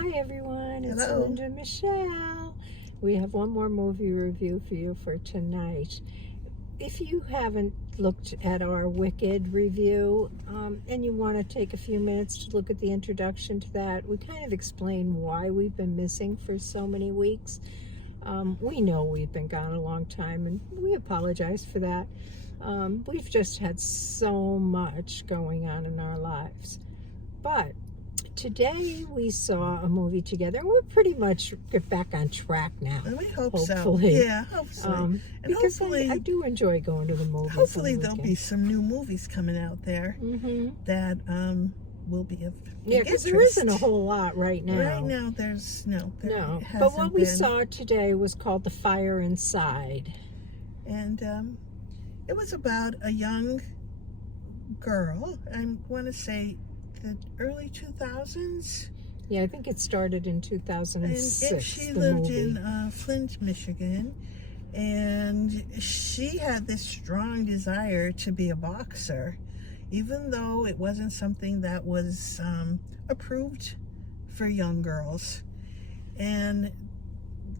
Hi everyone, it's Hello. Linda Michelle. We have one more movie review for you for tonight. If you haven't looked at our Wicked review and you want to take a few minutes to look at the introduction to that, we kind of explain why we've been missing for so many weeks. We know we've been gone a long time and we apologize for that. We've just had so much going on in our lives. But today we saw a movie together and we're pretty much get back on track now. And we hope Hopefully. so. Yeah, hopefully. And because hopefully, I do enjoy going to the movies. hopefully there'll be some new movies coming out there Mm-hmm. that will be of Yeah, because there isn't a whole lot right now. Right now, there's no. No, hasn't but what we been. saw today was called The Fire Inside. And it was about a young girl. I want to say the early 2000s. Yeah, I think it started in 2006. And she the lived movie. in Flint, Michigan. And she had this strong desire to be a boxer, even though it wasn't something that was approved for young girls. And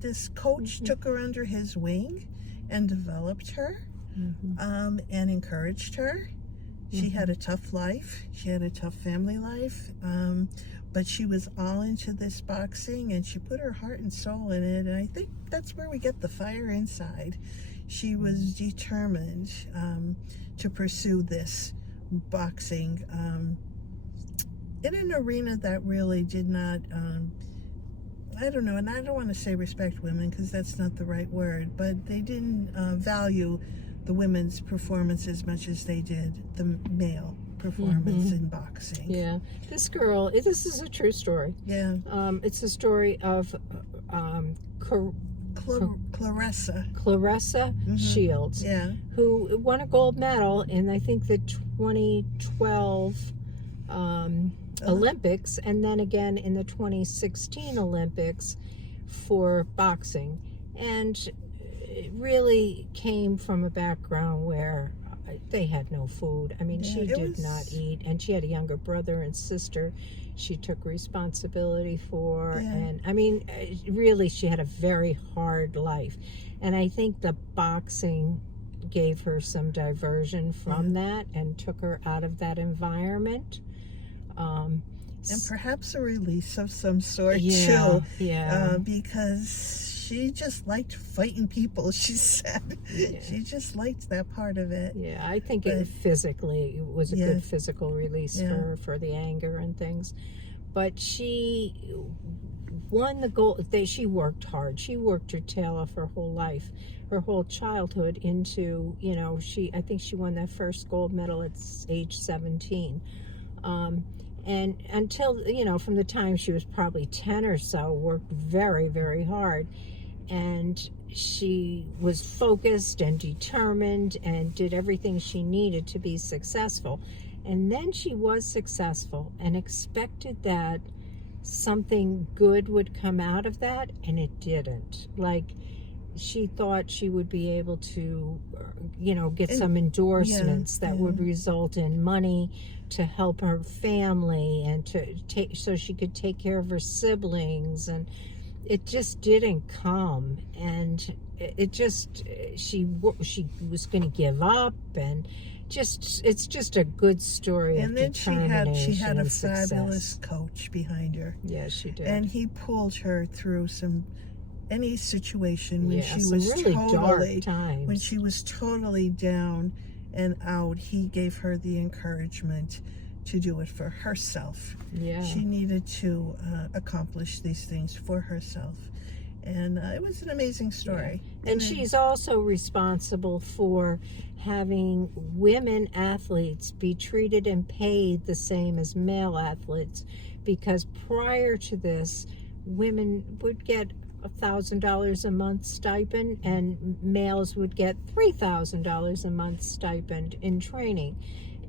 this coach took her under his wing and developed her and encouraged her. She had a tough life. She had a tough family life. But she was all into this boxing and she put her heart and soul in it. And I think that's where we get the fire inside. She was determined to pursue this boxing in an arena that really did not, I don't know, and I don't want to say respect women because that's not the right word, but they didn't value the women's performance as much as they did the male performance in boxing. Yeah, this girl, this is a true story. Yeah. It's the story of Claressa Shields, Yeah. who won a gold medal in, I think, the 2012 Olympics, and then again in the 2016 Olympics for boxing. And it really came from a background where they had no food. I mean, she did not eat, and she had a younger brother and sister she took responsibility for. And I mean, really, she had a very hard life. And I think the boxing gave her some diversion from that and took her out of that environment. And perhaps a release of some sort too. Because she just liked fighting people, she said. She just liked that part of it. Yeah, I think it was a good physical release for the anger and things. But she won the gold. She worked hard. She worked her tail off her whole life, her whole childhood into, I think she won that first gold medal at age 17. And until, from the time she was probably 10 or so, worked very, very hard. And she was focused and determined and did everything she needed to be successful. And then she was successful and expected that something good would come out of that, and it didn't. Like, she thought she would be able to, get some endorsements that would result in money to help her family and so she could take care of her siblings, and it just didn't come. And she was going to give up, and it's just a good story. And then she had a fabulous coach behind her. Yeah, she did. And he pulled her through any situation when she was really dark times. When she was totally down and out. He gave her the encouragement to do it for herself. Yeah, she needed to accomplish these things for herself, and it was an amazing story. And she's also responsible for having women athletes be treated and paid the same as male athletes, because prior to this, women would get $1,000 a month stipend and males would get $3,000 a month stipend in training.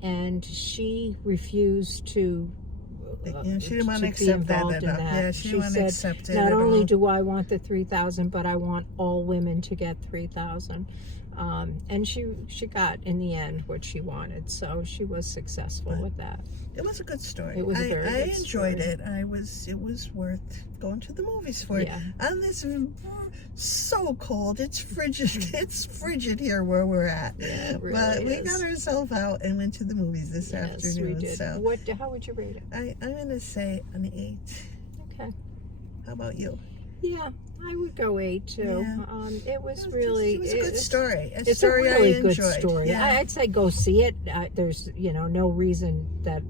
And she refused to she didn't want to accept that. Yeah, she didn't want to accept it. Not only do I want the $3,000, but I want all women to get $3,000. And she got in the end what she wanted, so she was successful with that. It was a good story. It was a very good I enjoyed story. it. It was worth going to the movies for. Yeah. On this so cold, it's frigid. It's frigid here where we're at. Yeah, it really but we is. got ourselves out and went to the movies this afternoon. We did. So How would you rate it? I'm gonna say an 8. Okay. How about you? Yeah, I would go 8 too. Yeah. It was It really. was a good story. It's a really good story. Yeah. I'd say go see it. There's no reason that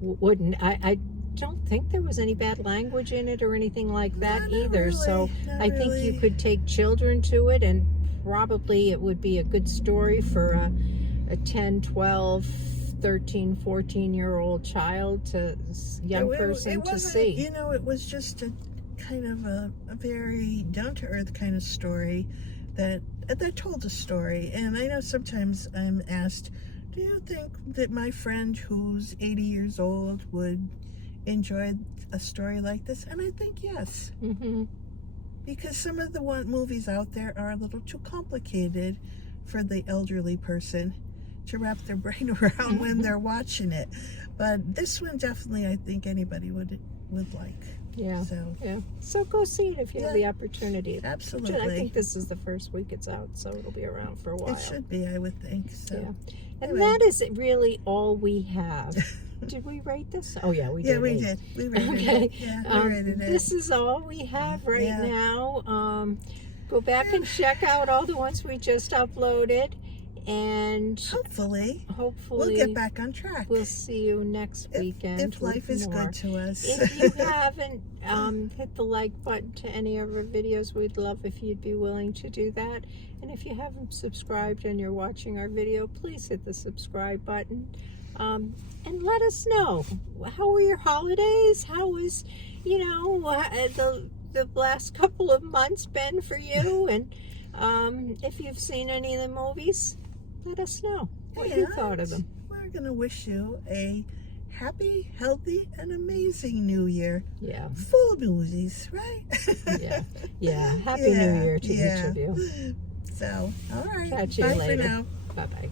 wouldn't. I don't think there was any bad language in it or anything like that either. Really, so I think you could take children to it, and probably it would be a good story for a 10, 12, 13, 14-year-old child to see. It was just a kind of a very down-to-earth kind of story that told a story. And I know sometimes I'm asked, do you think that my friend who's 80 years old would enjoy a story like this? And I think yes. Mm-hmm. Because some of the movies out there are a little too complicated for the elderly person to wrap their brain around when they're watching it. But this one definitely, I think anybody would like. Yeah. So go see it if you have the opportunity. Absolutely. I think this is the first week it's out, so it'll be around for a while. It should be, I would think. So. Yeah. And that is really all we have. Did we rate this? Oh yeah, we did. Yeah, we did. We rated it. Yeah, we rated it. This is all we have right now. Go back and check out all the ones we just uploaded. And hopefully we'll get back on track. We'll see you next weekend. If life is good to us. If you haven't hit the like button to any of our videos, we'd love if you'd be willing to do that. And if you haven't subscribed and you're watching our video, please hit the subscribe button. And let us know, how were your holidays? How was, the last couple of months been for you? And if you've seen any of the movies, let us know what you thought of them. We're going to wish you a happy, healthy, and amazing new year. Yeah. Full of movies, right? Yeah. Happy New Year to each of you. So, all right. Catch you Bye later. for now. Bye-bye.